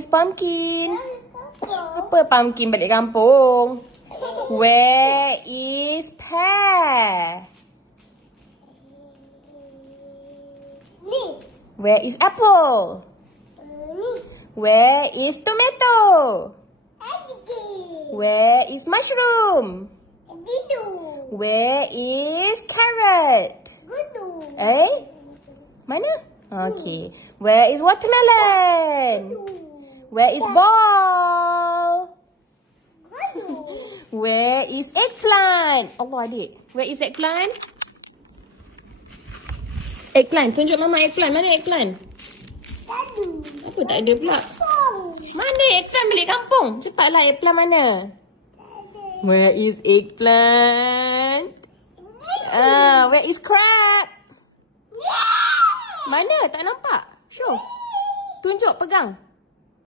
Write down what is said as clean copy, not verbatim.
is pumpkin? Apa pumpkin balik kampung? Where is pear? Where is apple? Where is tomato? Where is mushroom? Where is carrot? Mana? Okay. Where is watermelon? Where is ball? Where is eggplant? Allah adik. Where is eggplant? Eggplant. Tunjuk mama eggplant. Mana eggplant? Apa tak ada pula? Mana eggplant balik kampung? Cepatlah eggplant mana? Where is eggplant? Where is crab? Mana? Tak nampak. Show. Tunjuk, pegang.